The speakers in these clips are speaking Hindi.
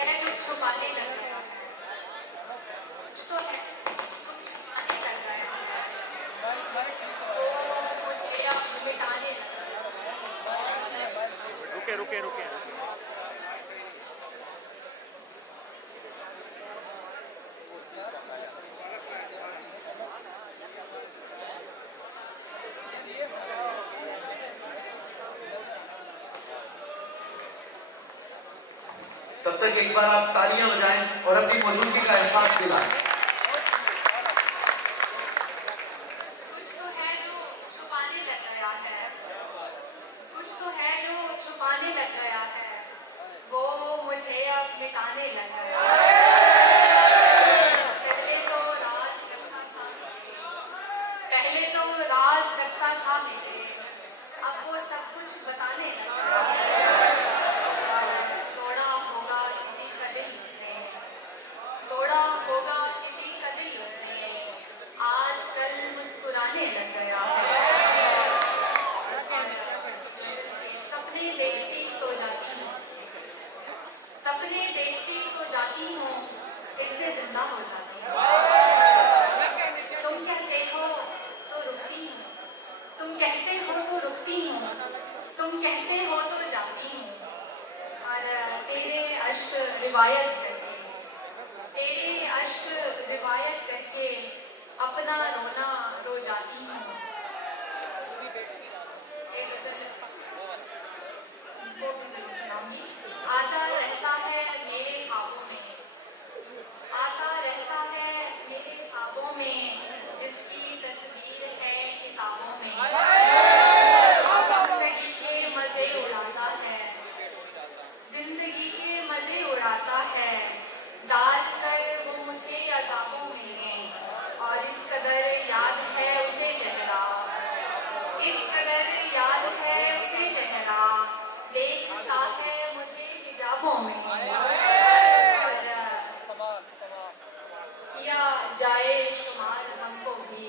है जो छुपाने लग गया है, कुछ तो है जो छुपाने लग गया है, वो मुझे अब मिटाने लग गया है। रुके रुके रुके रुके। तब तक एक बार आप तालियां बजाएं और अपनी मौजूदगी का एहसास दिलाएं। कुछ तो है जो छुपाने लग गया है, कुछ तो है जो छुपाने लग गया है, वो मुझे अब मिटाने लग गया है। पहले तो राज रखता था मेरे, अब वो सब कुछ बताने लग गया है। तोड़ा होगा किसी का दिल उसने, तोड़ा होगा किसी का दिल उसने, आजकल मुस्कुराने लग गया है। सपने देखती सो जाती हूँ, सपने देखती सो जाती हूँ, फिर से जिंदा हो जाती हूँ। तुम कहते हो तो रुकती हूँ, तुम कहते हो तो रुकती हूँ, तुम कहते हो तो जाती हूँ, और तेरे अश्क रिवायत करके, तेरे अश्क रिवायत करके अपना रोना रो जाती हूँ। एक गज़ल वो भी ज़रूर सुनाऊंगी। आता रहता है मेरे ख्वाबों में, आता रहता है मेरे ख्वाबों में, जिसकी तस्वीर है किताबों में। जिंदगी के मजे उड़ाता है, जिंदगी के मजे उड़ाता है, डाल कर वो मुझे अज़ाबों में, और इस कदर याद है उसे चेहरा, इस कदर याद है उसे चेहरा, देखता है मुझे हिजाबों में। और किया जाए शुमार हमको भी,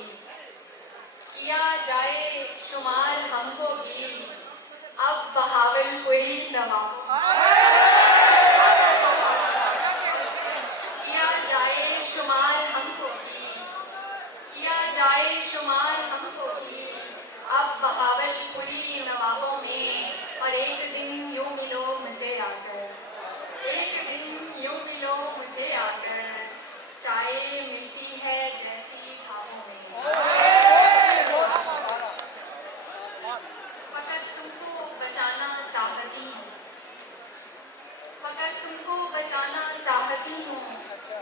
किया जाए शुमार हमको भी, अब बहावलपुरी नवाबों किया जाए शुमार हमको भी, किया जाए शुमार हमको भी, अब बहावलपुरी नवाबों में। और एक दिन यूं मिलो मुझे आकर, एक दिन यूं मिलो मुझे आकर, चाय मिलती है जैसी खाबों में। फकत तुमको बचाना चाहती हूँ, फकत तुमको बचाना चाहती हूँ,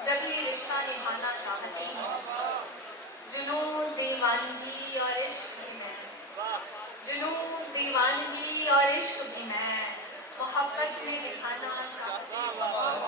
जब ये रिश्ता निभाना चाहती हूँ। जुनून दीवानगी और इश्क भी मैं, जुनून दीवानगी और इश्क भी मैं, मोहब्बत में दिखाना चाहती हूँ।